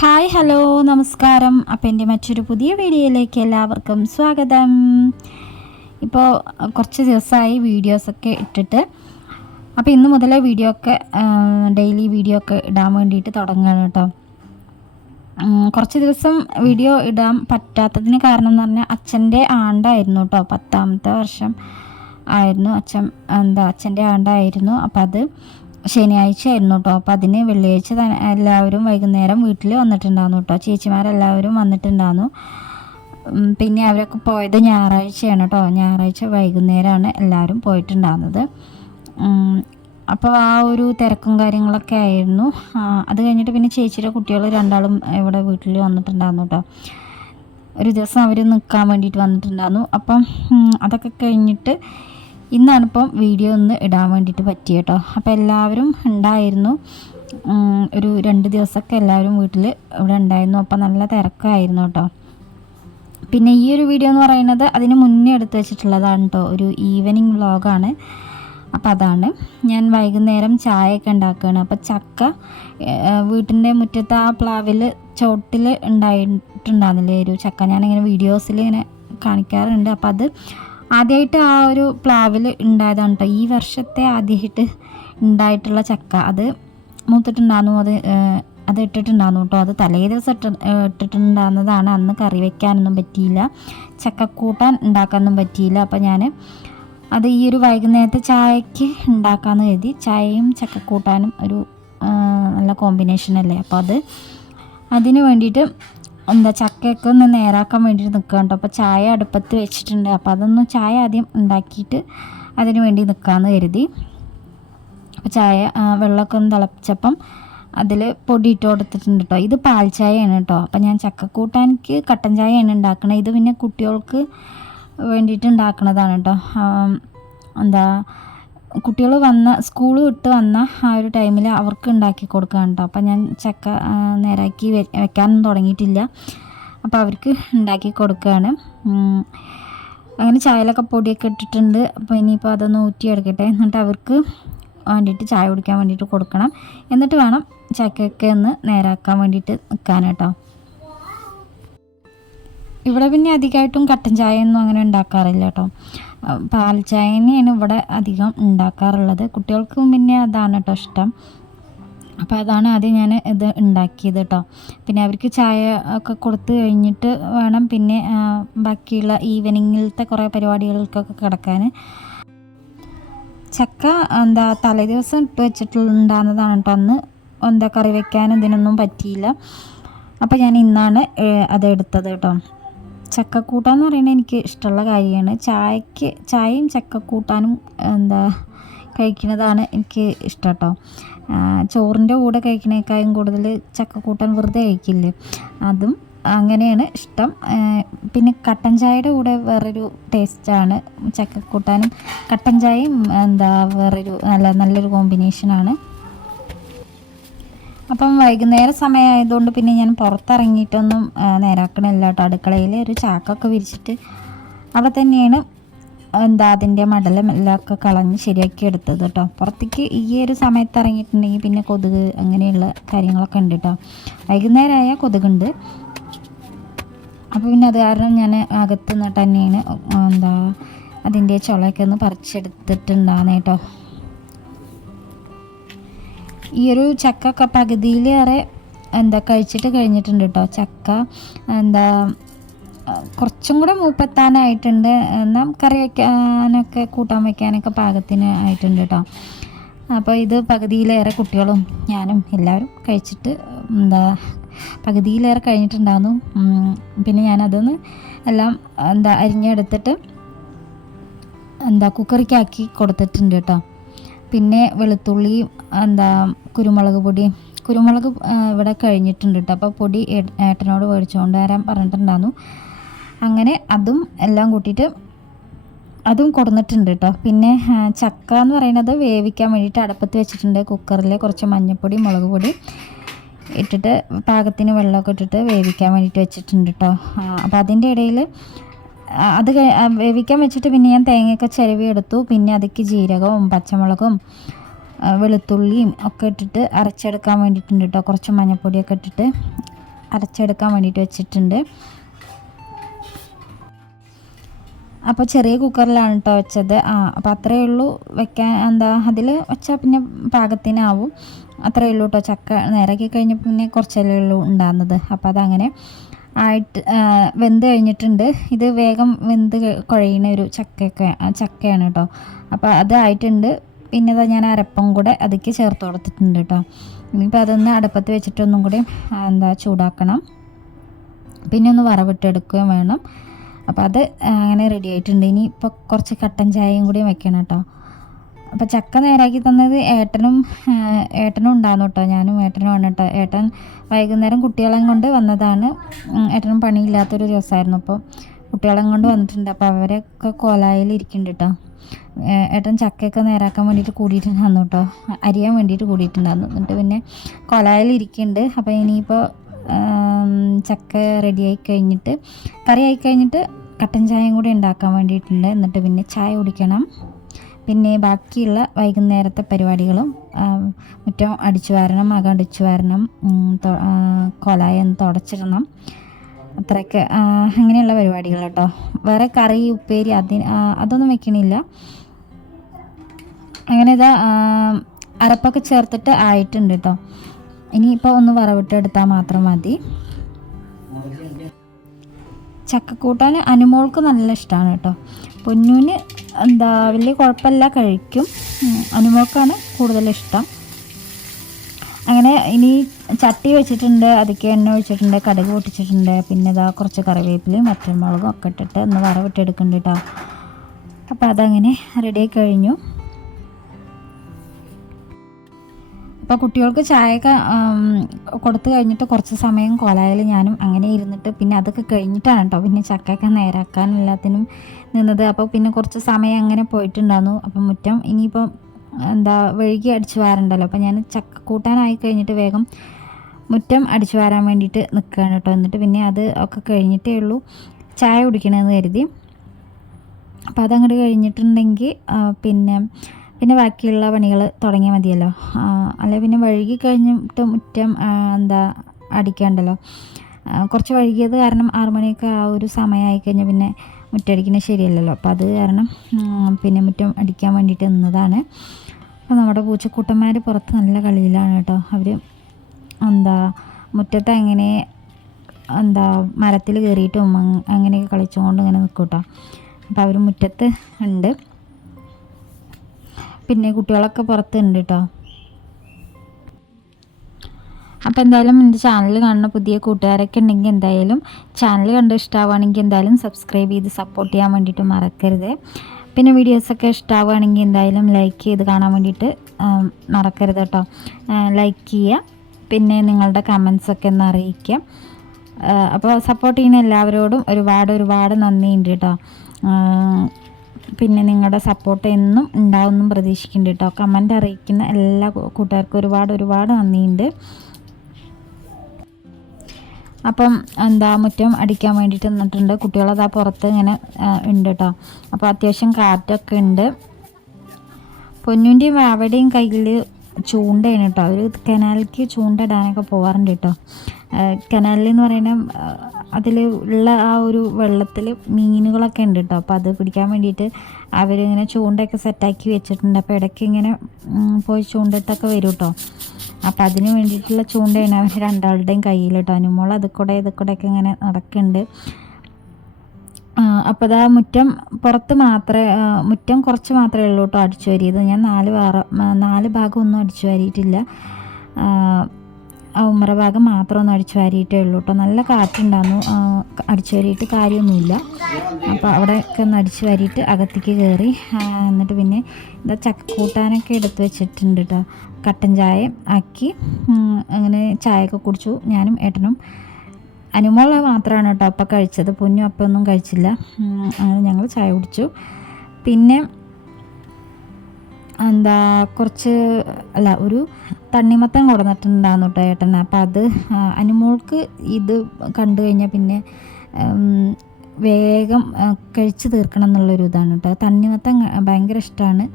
Hi hello നമസ്കാരം. അപ്പം എന്റെ മറ്റൊരു പുതിയ വീഡിയോയിലേക്ക് എല്ലാവർക്കും സ്വാഗതം. ഇപ്പോൾ കുറച്ച് ദിവസമായി വീഡിയോസൊക്കെ ഇട്ടിട്ട്. അപ്പോൾ ഇന്ന് മുതലേ വീഡിയോ ഒക്കെ ഡെയിലി വീഡിയോ ഒക്കെ ഇടാൻ വേണ്ടിയിട്ട് തുടങ്ങുകയാണ് കേട്ടോ. കുറച്ച് ദിവസം വീഡിയോ ഇടാൻ പറ്റാത്തതിന് കാരണം എന്ന് പറഞ്ഞാൽ അച്ഛന്റെ ആണ്ടായിരുന്നു കേട്ടോ. പത്താമത്തെ വർഷം ആയിരുന്നു. അച്ഛൻ എന്താ അച്ഛന്റെ ആണ്ടായിരുന്നു. അപ്പോൾ അത് ശനിയാഴ്ച ആയിരുന്നു കേട്ടോ അപ്പോൾ അതിന് വെള്ളിയാഴ്ച എല്ലാവരും വൈകുന്നേരം വീട്ടിൽ വന്നിട്ടുണ്ടായിരുന്നു കേട്ടോ ചേച്ചിമാരെല്ലാവരും വന്നിട്ടുണ്ടായിരുന്നു പിന്നെ അവരൊക്കെ പോയത് ഞായറാഴ്ചയാണ് കേട്ടോ ഞായറാഴ്ച വൈകുന്നേരമാണ് എല്ലാവരും പോയിട്ടുണ്ടായിരുന്നത് അപ്പോൾ ആ ഒരു തിരക്കും കാര്യങ്ങളൊക്കെ ആയിരുന്നു. അത് കഴിഞ്ഞിട്ട് പിന്നെ ചേച്ചിയുടെ കുട്ടികൾ രണ്ടാളും ഇവിടെ വീട്ടിൽ വന്നിട്ടുണ്ടായിരുന്നു കേട്ടോ ഒരു ദിവസം അവർ നിൽക്കാൻ വേണ്ടിയിട്ട് വന്നിട്ടുണ്ടായിരുന്നു. അപ്പം അതൊക്കെ കഴിഞ്ഞിട്ട് ഇന്നാണ് ഇപ്പം വീഡിയോ ഒന്ന് ഇടാൻ വേണ്ടിയിട്ട് പറ്റിയ കേട്ടോ അപ്പോൾ എല്ലാവരും ഉണ്ടായിരുന്നു. ഒരു രണ്ട് ദിവസമൊക്കെ എല്ലാവരും വീട്ടിൽ ഇവിടെ ഉണ്ടായിരുന്നു. അപ്പം നല്ല തിരക്കായിരുന്നു കേട്ടോ പിന്നെ ഈ ഒരു വീഡിയോ എന്ന് പറയുന്നത് അതിന് മുന്നേ എടുത്തു വെച്ചിട്ടുള്ളതാണ് കേട്ടോ ഒരു ഈവനിങ് വ്ളോഗാണ്. അപ്പോൾ അതാണ്. ഞാൻ വൈകുന്നേരം ചായയൊക്കെ ഉണ്ടാക്കുകയാണ്. അപ്പോൾ ചക്ക വീട്ടിന്റെ മുറ്റത്ത് ആ പ്ലാവിൽ ചോട്ടിൽ ഉണ്ടായിട്ടുണ്ടാകുന്നില്ലേ ഒരു ചക്ക. ഞാനിങ്ങനെ വീഡിയോസിൽ ഇങ്ങനെ കാണിക്കാറുണ്ട്. അപ്പോൾ അത് ആദ്യമായിട്ട് ആ ഒരു പ്ലാവിൽ ഉണ്ടായതാണ് കേട്ടോ ഈ വർഷത്തെ ആദ്യമായിട്ട് ഉണ്ടായിട്ടുള്ള ചക്ക. അത് മൂത്തിട്ടുണ്ടായിരുന്നു. അത് അത് ഇട്ടിട്ടുണ്ടായിരുന്നു കേട്ടോ അത് തലേ ദിവസം ഇട്ട് ഇട്ടിട്ടുണ്ടായിരുന്നതാണ്. അന്ന് കറി വയ്ക്കാനൊന്നും പറ്റിയില്ല. ചക്കക്കൂട്ടാൻ ഉണ്ടാക്കാനൊന്നും പറ്റിയില്ല. അപ്പോൾ ഞാൻ അത് ഈ ഒരു വൈകുന്നേരത്തെ ചായക്ക് ഉണ്ടാക്കാമെന്ന് കരുതി ചായയും ചക്കക്കൂട്ടാനും ഒരു നല്ല കോമ്പിനേഷൻ അല്ലേ? അപ്പോൾ അത് അതിന് വേണ്ടിയിട്ട് എന്താ ചക്കയൊക്കെ ഒന്ന് നേരാക്കാൻ വേണ്ടിയിട്ട് നിൽക്കുക കേട്ടോ അപ്പോൾ ചായ അടുപ്പത്ത് വെച്ചിട്ടുണ്ട്. അപ്പോൾ അതൊന്ന് ചായ ആദ്യം ഉണ്ടാക്കിയിട്ട് അതിന് വേണ്ടി നിൽക്കാമെന്ന് കരുതി. അപ്പോൾ ചായ വെള്ളമൊക്കെ ഒന്ന് തിളപ്പിച്ചപ്പം അതിൽ പൊടി ഇട്ട് കൊടുത്തിട്ടുണ്ട് കേട്ടോ ഇത് പാൽ കേട്ടോ അപ്പോൾ ഞാൻ ചക്കക്കൂട്ടാനിക്ക് കട്ടൻ ചായയാണ് ഉണ്ടാക്കുന്നത് ഇത് പിന്നെ കുട്ടികൾക്ക് വേണ്ടിയിട്ട് ഉണ്ടാക്കുന്നതാണ് കേട്ടോ എന്താ കുട്ടികൾ വന്ന സ്കൂൾ വിട്ട് വന്ന ആ ഒരു ടൈമിൽ അവർക്ക് ഉണ്ടാക്കി കൊടുക്കാൻ കേട്ടോ. അപ്പോൾ ഞാൻ ചക്ക നേരാക്കി വെക്കാനൊന്നും തുടങ്ങിയിട്ടില്ല. അപ്പോൾ അവർക്ക് ഉണ്ടാക്കി കൊടുക്കുകയാണ് അങ്ങനെ ചായയിലൊക്കെ പൊടിയൊക്കെ ഇട്ടിട്ടുണ്ട്. അപ്പോൾ ഇനിയിപ്പോൾ അതൊന്ന് ഊറ്റിയെടുക്കട്ടെ. എന്നിട്ട് അവർക്ക് വേണ്ടിയിട്ട് ചായ കുടിക്കാൻ വേണ്ടിയിട്ട് കൊടുക്കണം. എന്നിട്ട് വേണം ചക്കയൊക്കെ ഒന്ന് നേരാക്കാൻ വേണ്ടിയിട്ട് നിൽക്കാൻ കേട്ടോ. ഇവിടെ പിന്നെ അധികമായിട്ടും കട്ടൻ ചായ ഒന്നും അങ്ങനെ ഉണ്ടാക്കാറില്ല കേട്ടോ. പാൽ ചായ തന്നെയാണ് ഇവിടെ അധികം ഉണ്ടാക്കാറുള്ളത്. കുട്ടികൾക്കും പിന്നെ അതാണ് കേട്ടോ ഇഷ്ടം. അപ്പോൾ അതാണ് ആദ്യം ഞാൻ ഇത് ഉണ്ടാക്കിയത് കേട്ടോ. പിന്നെ അവർക്ക് ചായ ഒക്കെ കൊടുത്തു കഴിഞ്ഞിട്ട് വേണം പിന്നെ ബാക്കിയുള്ള ഈവനിങ്ങിലത്തെ കുറേ പരിപാടികൾക്കൊക്കെ കിടക്കാൻ. ചക്ക എന്താ തലേദിവസം ഇട്ട് വെച്ചിട്ടുണ്ടാകുന്നതാണ് കേട്ടോ. അന്ന് എന്താ കറി വെക്കാൻ ഇതിനൊന്നും പറ്റിയില്ല. അപ്പോൾ ഞാൻ ഇന്നാണ് അത് എടുത്തത് കേട്ടോ. ചക്കക്കൂട്ടാന്ന് പറയുന്നത് എനിക്ക് ഇഷ്ടമുള്ള കാര്യമാണ്. ചായക്ക് ചായയും ചക്കക്കൂട്ടാനും എന്താ കഴിക്കുന്നതാണ് എനിക്ക് ഇഷ്ടം കേട്ടോ. ചോറിന്റെ കൂടെ കഴിക്കണേക്കാളും കൂടുതൽ ചക്കക്കൂട്ടാൻ വെറുതെ കഴിക്കില്ലേ? അതും അങ്ങനെയാണ് ഇഷ്ടം. പിന്നെ കട്ടൻ ചായയുടെ കൂടെ വേറൊരു ടേസ്റ്റാണ് ചക്കക്കൂട്ടാനും. കട്ടൻ ചായയും എന്താ വേറൊരു നല്ല നല്ലൊരു കോമ്പിനേഷനാണ്. അപ്പം വൈകുന്നേര സമയമായതുകൊണ്ട് പിന്നെ ഞാൻ പുറത്തിറങ്ങിയിട്ടൊന്നും ആ, നേരാക്കണില്ല കേട്ടോ അടുക്കളയിൽ ഒരു ചാക്കൊക്കെ വിരിച്ചിട്ട് അവിടെ തന്നെയാണ് എന്താ അതിന്റെ മടലും എല്ലാം ഒക്കെ കളഞ്ഞ് ശരിയാക്കി എടുത്തത് കേട്ടോ. പുറത്തേക്ക് ഈ ഒരു സമയത്ത് ഇറങ്ങിയിട്ടുണ്ടെങ്കിൽ പിന്നെ കൊതുക് അങ്ങനെയുള്ള കാര്യങ്ങളൊക്കെ ഉണ്ട് കേട്ടോ. വൈകുന്നേരമായ കൊതുകുണ്ട്. അപ്പോൾ പിന്നെ അത് കാരണം ഞാൻ അകത്ത് നിന്നിട്ട് തന്നെയാണ് എന്താ അതിന്റെ ചുളയൊക്കെ ഒന്ന് പറിച്ചെടുത്തിട്ടുണ്ടാകുന്നത് കേട്ടോ. ഈ ഒരു ചക്കൊക്കെ പകുതിയിലേറെ എന്താ കഴിച്ചിട്ട് കഴിഞ്ഞിട്ടുണ്ട് കേട്ടോ ചക്ക എന്താ കുറച്ചും കൂടെ മൂപ്പെത്താനായിട്ടുണ്ട്. എന്നാൽ കറി വയ്ക്കാനൊക്കെ കൂട്ടാൻ വയ്ക്കാനൊക്കെ പാകത്തിന് ആയിട്ടുണ്ട് കേട്ടോ അപ്പോൾ ഇത് പകുതിയിലേറെ കുട്ടികളും ഞാനും എല്ലാവരും കഴിച്ചിട്ട് എന്താ പകുതിയിലേറെ കഴിഞ്ഞിട്ടുണ്ടായിരുന്നു ഉം, പിന്നെ ഞാനതൊന്ന് എല്ലാം എന്താ അരിഞ്ഞെടുത്തിട്ട് എന്താ കുക്കറിക്കാക്കി കൊടുത്തിട്ടുണ്ട് കേട്ടോ പിന്നെ വെളുത്തുള്ളിയും എന്താ കുരുമുളക് പൊടി കുരുമുളക് ഇവിടെ കഴിഞ്ഞിട്ടുണ്ട് കേട്ടോ അപ്പോൾ പൊടി ഏട്ടനോട് മേടിച്ചുകൊണ്ട് വരാൻ പറഞ്ഞിട്ടുണ്ടായിരുന്നു. അങ്ങനെ അതും എല്ലാം കൂട്ടിയിട്ട് അതും കൊടുന്നിട്ടുണ്ട് കേട്ടോ പിന്നെ ചക്ക എന്ന് പറയുന്നത് വേവിക്കാൻ വേണ്ടിയിട്ട് അടുപ്പത്ത് വെച്ചിട്ടുണ്ട്. കുക്കറിൽ കുറച്ച് മഞ്ഞൾപ്പൊടി മുളക് പൊടി ഇട്ടിട്ട് പാകത്തിന് വെള്ളമൊക്കെ ഇട്ടിട്ട് വേവിക്കാൻ വേണ്ടിയിട്ട് വെച്ചിട്ടുണ്ട് കേട്ടോ അപ്പോൾ അതിന്റെ ഇടയിൽ അത് വേവിക്കാൻ വെച്ചിട്ട് പിന്നെ ഞാൻ തേങ്ങയൊക്കെ ചിരവി എടുത്തു പിന്നെ അതിക്ക് ജീരകവും പച്ചമുളകും വെളുത്തുള്ളിയും ഒക്കെ ഇട്ടിട്ട് അരച്ചെടുക്കാൻ വേണ്ടിയിട്ടുണ്ട് കേട്ടോ കുറച്ച് മഞ്ഞൾപ്പൊടിയൊക്കെ ഇട്ടിട്ട് അരച്ചെടുക്കാൻ വേണ്ടിയിട്ട് വെച്ചിട്ടുണ്ട്. അപ്പോൾ ചെറിയ കുക്കറിലാണ് കേട്ടോ വെച്ചത്. ആ അപ്പോൾ അത്രയേ ഉള്ളൂ. വെക്കാൻ എന്താ അതിൽ വെച്ചാൽ പിന്നെ പാകത്തിനാവും. അത്രയേ ഉള്ളൂ കേട്ടോ ചക്ക നേരാക്കി കഴിഞ്ഞപ്പോൾ പിന്നെ കുറച്ചല്ലേ ഉള്ളൂ ഉണ്ടാകുന്നത്. അപ്പോൾ അതങ്ങനെ ആയിട്ട് വെന്ത് കഴിഞ്ഞിട്ടുണ്ട്. ഇത് വേഗം വെന്ത് കുഴയുന്ന ഒരു ചക്കയൊക്കെ ചക്കയാണ് കേട്ടോ അപ്പോൾ അതായിട്ടുണ്ട് പിന്നെ ഇതാ ഞാൻ അരപ്പം കൂടെ അതിക്ക് ചേർത്ത് കൊടുത്തിട്ടുണ്ട് കേട്ടോ ഇനിയിപ്പോൾ അതൊന്ന് അടുപ്പത്ത് വെച്ചിട്ടൊന്നും കൂടി എന്താ ചൂടാക്കണം. പിന്നെ ഒന്ന് വറവിട്ടെടുക്കുകയും വേണം. അപ്പോൾ അത് അങ്ങനെ റെഡി ആയിട്ടുണ്ട്. ഇനി ഇപ്പോൾ കുറച്ച് കട്ടൻ ചായയും കൂടി വെക്കണം കേട്ടോ അപ്പോൾ ചക്ക നേരാക്കി തന്നത് ഏട്ടനും ഏട്ടനും ഉണ്ടാകുന്നു കേട്ടോ ഞാനും ഏട്ടനും ആണ് കേട്ടോ ഏട്ടൻ വൈകുന്നേരം കുട്ടികളെയും കൊണ്ട് വന്നതാണ്. ഏട്ടനും പണിയില്ലാത്തൊരു ദിവസമായിരുന്നു. അപ്പോൾ കുട്ടികളെയും കൊണ്ട് വന്നിട്ടുണ്ട്. അപ്പോൾ അവരൊക്കെ കൊലായിൽ ഇരിക്കുന്നുണ്ട് കേട്ടോ ഏട്ടൻ ചക്കയൊക്കെ നേരാക്കാൻ വേണ്ടിയിട്ട് കൂടിയിട്ടുണ്ടായിരുന്നു കേട്ടോ അരിയാൻ വേണ്ടിയിട്ട് കൂടിയിട്ടുണ്ടായിരുന്നു. എന്നിട്ട് പിന്നെ കൊലായിൽ ഇരിക്കുന്നുണ്ട്. അപ്പോൾ ഇനിയിപ്പോൾ ചക്ക റെഡിയായി കഴിഞ്ഞിട്ട് കറി ആയി കഴിഞ്ഞിട്ട് കട്ടൻ ചായയും കൂടി ഉണ്ടാക്കാൻ വേണ്ടിയിട്ടുണ്ട്. എന്നിട്ട് പിന്നെ ചായ കുടിക്കണം. പിന്നെ ബാക്കിയുള്ള വൈകുന്നേരത്തെ പരിപാടികളും മുറ്റം അടിച്ചു വാരണം അകം അടിച്ചു വാരണം കൊലായം തുടച്ചിടണം. അത്രയൊക്കെ അങ്ങനെയുള്ള പരിപാടികൾ കേട്ടോ. വേറെ കറി ഉപ്പേരി അതിന് അതൊന്നും വെക്കണില്ല. അങ്ങനെ ഇതാ അരപ്പൊക്കെ ചേർത്തിട്ട് ആയിട്ടുണ്ട് കേട്ടോ. ഇനിയിപ്പോൾ ഒന്ന് വറവിട്ടെടുത്താൽ മാത്രം മതി. ചക്കക്കൂട്ടാൻ അനുമോൾക്ക് നല്ല ഇഷ്ടമാണ് കേട്ടോ. പൊന്നൂന് എന്താ വലിയ കുഴപ്പമില്ല കഴിക്കും. അനുമോൾക്കാണ് കൂടുതൽ ഇഷ്ടം. അങ്ങനെ ഇനി ചട്ടി വെച്ചിട്ടുണ്ട് അതൊക്കെ എണ്ണ ഒഴിച്ചിട്ടുണ്ട് കടുക് പൊട്ടിച്ചിട്ടുണ്ട്. പിന്നെ ഇതാ കുറച്ച് കറിവേപ്പിലയും മറ്റൻമുളകും ഒക്കെ ഇട്ടിട്ട് ഒന്ന് വറവിട്ടെടുക്കുന്നുണ്ട് കേട്ടോ അപ്പോൾ അതങ്ങനെ റെഡിയായി കഴിഞ്ഞു. അപ്പോൾ കുട്ടികൾക്ക് ചായയൊക്കെ കൊടുത്തു കഴിഞ്ഞിട്ട് കുറച്ച് സമയം കോലായാലും ഞാനും അങ്ങനെ ഇരുന്നിട്ട് പിന്നെ അതൊക്കെ കഴിഞ്ഞിട്ടാണ് കേട്ടോ പിന്നെ ചക്കയൊക്കെ നേരാക്കാൻ എല്ലാത്തിനും നിന്നത്. അപ്പോൾ പിന്നെ കുറച്ച് സമയം അങ്ങനെ പോയിട്ടുണ്ടായിരുന്നു അപ്പം മുറ്റം ഇനിയിപ്പം എന്താ വഴുകി അടിച്ചു വാരണ്ടല്ലോ. അപ്പോൾ ഞാൻ ചക്ക കൂട്ടാനായി കഴിഞ്ഞിട്ട് വേഗം മുറ്റം അടിച്ചു വാരാൻ വേണ്ടിയിട്ട് നിൽക്കുകയാണ് കേട്ടോ. എന്നിട്ട് പിന്നെ അത് ഒക്കെ കഴിഞ്ഞിട്ടേ ഉള്ളൂ. ചായ കുടിക്കണമെന്ന് കരുതി. അപ്പോൾ അതങ്ങോട്ട് കഴിഞ്ഞിട്ടുണ്ടെങ്കിൽ പിന്നെ പിന്നെ ബാക്കിയുള്ള പണികൾ തുടങ്ങിയാൽ മതിയല്ലോ. അല്ലെ പിന്നെ വഴുകി കഴിഞ്ഞിട്ട് മുറ്റം എന്താ അടിക്കണ്ടല്ലോ. കുറച്ച് വഴുകിയത് കാരണം ആറു മണിയൊക്കെ ആ ഒരു സമയമായി കഴിഞ്ഞാൽ പിന്നെ മുറ്റടിക്കുന്നത് ശരിയല്ലല്ലോ. അപ്പോൾ അത് കാരണം പിന്നെ മുറ്റം അടിക്കാൻ വേണ്ടിയിട്ട് നിന്നതാണ്. അപ്പോൾ നമ്മുടെ പൂച്ചക്കൂട്ടന്മാർ പുറത്ത് നല്ല കളിയിലാണ് കേട്ടോ. അവർ എന്താ മുറ്റത്ത് അങ്ങനെ എന്താ മരത്തിൽ കയറിയിട്ടും അങ്ങനെയൊക്കെ കളിച്ചുകൊണ്ട് ഇങ്ങനെ നിൽക്കും കേട്ടോ. അപ്പോൾ അവർ മുറ്റത്ത് ഉണ്ട്. പിന്നെ കുട്ടികളൊക്കെ പുറത്തുണ്ട് കേട്ടോ. അപ്പോൾ എന്തായാലും എന്റെ ചാനൽ കാണുന്ന പുതിയ കൂട്ടുകാരൊക്കെ ഉണ്ടെങ്കിൽ എന്തായാലും ചാനൽ കണ്ട് ഇഷ്ടമാവുകയാണെങ്കിൽ എന്തായാലും സബ്സ്ക്രൈബ് ചെയ്ത് സപ്പോർട്ട് ചെയ്യാൻ വേണ്ടിയിട്ട് മറക്കരുത്. പിന്നെ വീഡിയോസൊക്കെ ഇഷ്ടമാവുകയാണെങ്കിൽ എന്തായാലും ലൈക്ക് ചെയ്ത് കാണാൻ വേണ്ടിയിട്ട് മറക്കരുത് കേട്ടോ. ലൈക്ക് ചെയ്യുക. പിന്നെ നിങ്ങളുടെ കമൻസൊക്കെ ഒന്ന് അറിയിക്കാം അപ്പോൾ സപ്പോർട്ട് ചെയ്യുന്ന എല്ലാവരോടും ഒരുപാട് ഒരുപാട് നന്ദിയുണ്ട് കേട്ടോ. പിന്നെ നിങ്ങളുടെ സപ്പോർട്ട് എന്നും ഉണ്ടാവുമെന്നും പ്രതീക്ഷിക്കുന്നുണ്ട് കേട്ടോ. കമന്റ് അറിയിക്കുന്ന എല്ലാ കൂട്ടുകാർക്കും ഒരുപാട് ഒരുപാട് നന്ദിയുണ്ട്. അപ്പം എന്താ മുറ്റം അടിക്കാൻ വേണ്ടിയിട്ട് നിന്നിട്ടുണ്ട്. കുട്ടികളത് ആ പുറത്ത് ഇങ്ങനെ ഉണ്ട് കേട്ടോ അപ്പോൾ അത്യാവശ്യം കാറ്റൊക്കെ ഉണ്ട്. പൊന്നുന്റെയും വാവയുടെയും കയ്യിൽ ചൂണ്ടയാണ് കേട്ടോ അവർ കനാലിലേക്ക് ചൂണ്ടയിടാനൊക്കെ പോകാറുണ്ട് കേട്ടോ കനാലിൽ എന്ന് പറയുന്ന അതിൽ ഉള്ള ആ ഒരു വെള്ളത്തിൽ മീനുകളൊക്കെ ഉണ്ട് കേട്ടോ അപ്പോൾ അത് പിടിക്കാൻ വേണ്ടിയിട്ട് അവരിങ്ങനെ ചൂണ്ടയൊക്കെ സെറ്റാക്കി വെച്ചിട്ടുണ്ട്. അപ്പോൾ ഇടയ്ക്ക് ഇങ്ങനെ പോയി ചൂണ്ടിട്ടൊക്കെ വരും കേട്ടോ അപ്പോൾ അതിന് വേണ്ടിയിട്ടുള്ള ചൂണ്ടയാണ് അവർ രണ്ടാളുടെയും കയ്യിൽ കേട്ടോ അനുമോൾ അത് കൂടെ ഇത് കൂടെയൊക്കെ ഇങ്ങനെ നടക്കുന്നുണ്ട്. അപ്പോൾ അതാ മുറ്റം പുറത്ത് മാത്രമേ മുറ്റം കുറച്ച് മാത്രമേ ഉള്ളൂ കേട്ടോ അടിച്ചു വരിയത് ഞാൻ നാല് വാറ നാല് ഭാഗം ഒന്നും അടിച്ചു വാരിയിട്ടില്ല ഉമ്മറ ഭാഗം മാത്രം ഒന്ന് അടിച്ചു വാരിയിട്ടേ ഉള്ളൂ കേട്ടോ. നല്ല കാറ്റുണ്ടായിരുന്നു. അടിച്ചു വാരിയിട്ട് കാര്യമൊന്നുമില്ല. അപ്പോൾ അവിടെയൊക്കെ ഒന്ന് അടിച്ചു വാരിയിട്ട് അകത്തേക്ക് കയറി എന്നിട്ട് പിന്നെ എന്താ ചക്ക കൂട്ടാനൊക്കെ എടുത്ത് വെച്ചിട്ടുണ്ട് കേട്ടോ. കട്ടൻ ചായ ആക്കി അങ്ങനെ ചായയൊക്കെ കുടിച്ചു. ഞാനും ഏട്ടനും അനുമോൾ മാത്രമാണ് കേട്ടോ അപ്പം കഴിച്ചത്. പൊന്നും അപ്പം ഒന്നും കഴിച്ചില്ല അങ്ങനെ ഞങ്ങൾ ചായ കുടിച്ചു. പിന്നെ എന്താ കുറച്ച് അല്ല ഒരു തണ്ണിമത്തം കൊടുന്നിട്ടുണ്ടായിരുന്നു കേട്ടോ ഏട്ടൻ അപ്പോൾ അത് അനുമോൾക്ക് ഇത് കണ്ടു കഴിഞ്ഞാൽ പിന്നെ വേഗം കഴിച്ചു തീർക്കണം എന്നുള്ളൊരു ഇതാണ് കേട്ടോ തണ്ണിമത്തൻ ഭയങ്കര ഇഷ്ടമാണ്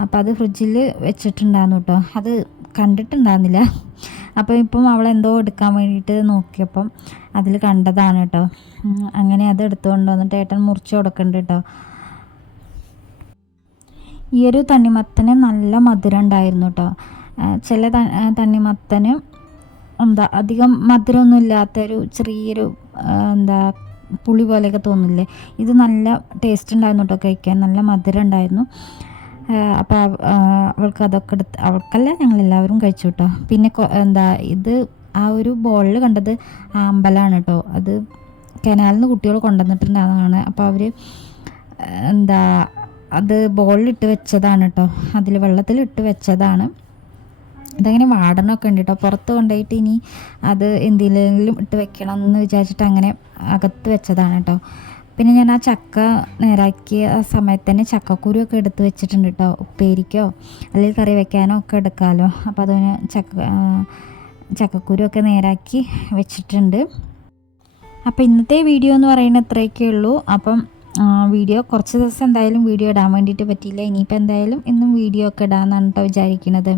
അപ്പോൾ അത് ഫ്രിഡ്ജിൽ വെച്ചിട്ടുണ്ടായിരുന്നു കേട്ടോ അത് കണ്ടിട്ടുണ്ടായിരുന്നില്ല. അപ്പോൾ ഇപ്പം അവൾ എന്തോ എടുക്കാൻ വേണ്ടിയിട്ട് നോക്കിയപ്പം അതിൽ കണ്ടതാണ് കേട്ടോ അങ്ങനെ അത് എടുത്തുകൊണ്ട് വന്നിട്ട് ഏട്ടൻ മുറിച്ച് കൊടുക്കുന്നുണ്ട് കേട്ടോ ഈ ഒരു തണ്ണിമത്തന് നല്ല മധുരം ഉണ്ടായിരുന്നു കേട്ടോ ചില തണ്ണിമത്തന് എന്താ അധികം മധുരമൊന്നും ഇല്ലാത്തൊരു ചെറിയൊരു എന്താ പുളി പോലെയൊക്കെ തോന്നില്ലേ? ഇത് നല്ല ടേസ്റ്റ് ഉണ്ടായിരുന്നു കേട്ടോ കഴിക്കാൻ നല്ല മധുരം ഉണ്ടായിരുന്നു. അപ്പോൾ അവൾക്ക് അതൊക്കെ എടുത്ത് അവൾക്കല്ല ഞങ്ങളെല്ലാവരും കഴിച്ചു കേട്ടോ പിന്നെ എന്താ ഇത് ആ ഒരു ബോളിൽ കണ്ടത് അമ്പലമാണ് കേട്ടോ അത് കനാലിൽ നിന്ന് കുട്ടികൾ കൊണ്ടുവന്നിട്ടുണ്ടാകുന്നതാണ് അപ്പോൾ അവർ എന്താ അത് ബോളിലിട്ട് വെച്ചതാണ് കേട്ടോ അതിൽ വെള്ളത്തിലിട്ട് വെച്ചതാണ്. അതങ്ങനെ വാടനൊക്കെ ഉണ്ട് കേട്ടോ പുറത്ത് കൊണ്ടുപോയിട്ട് ഇനി അത് എന്തിലെങ്കിലും ഇട്ട് വെക്കണം എന്ന് വിചാരിച്ചിട്ട് അങ്ങനെ അകത്ത് വെച്ചതാണ് കേട്ടോ പിന്നെ ഞാൻ ആ ചക്ക നേരാക്കിയ സമയത്ത് തന്നെ ചക്കക്കുരു ഒക്കെ എടുത്ത് വെച്ചിട്ടുണ്ട് കേട്ടോ ഉപ്പേരിക്കോ അല്ലെങ്കിൽ കറി വെക്കാനോ ഒക്കെ എടുക്കാമല്ലോ അപ്പോൾ അതിന് ചക്ക ചക്കക്കുരുവൊക്കെ നേരാക്കി വെച്ചിട്ടുണ്ട്. അപ്പോൾ ഇന്നത്തെ വീഡിയോ എന്ന് പറയുന്നത് ഇത്രയൊക്കെ ഉള്ളൂ. അപ്പം വീഡിയോ കുറച്ച് ദിവസം എന്തായാലും വീഡിയോ ഇടാൻ വേണ്ടിയിട്ട് പറ്റിയില്ല. ഇനിയിപ്പോൾ എന്തായാലും ഇന്നും വീഡിയോ ഒക്കെ ഇടാമെന്നാണ് കേട്ടോ വിചാരിക്കുന്നത്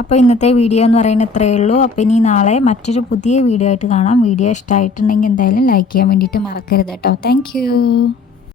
അപ്പോൾ ഇന്നത്തെ വീഡിയോ എന്ന് പറയുന്നത് ഇത്രയേ ഉള്ളൂ. അപ്പോൾ ഇനി നാളെ മറ്റൊരു പുതിയ വീഡിയോ ആയിട്ട് കാണാം. വീഡിയോ ഇഷ്ടമായിട്ടുണ്ടെങ്കിൽ എന്തായാലും ലൈക്ക് ചെയ്യാൻ വേണ്ടിയിട്ട് മറക്കരുത് കേട്ടോ താങ്ക്